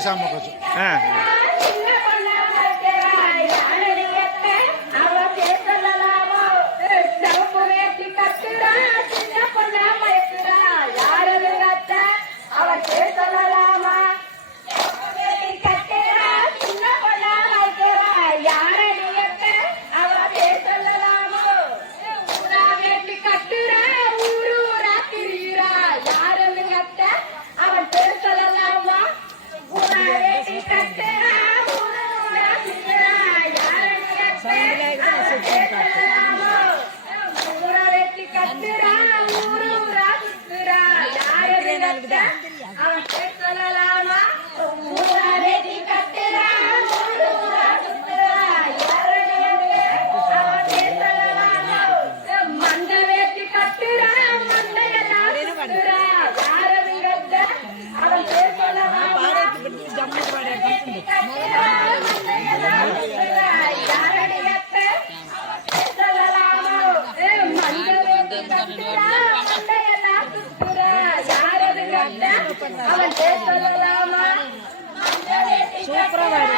Sama 作。哎 யாரடி சூப்பராக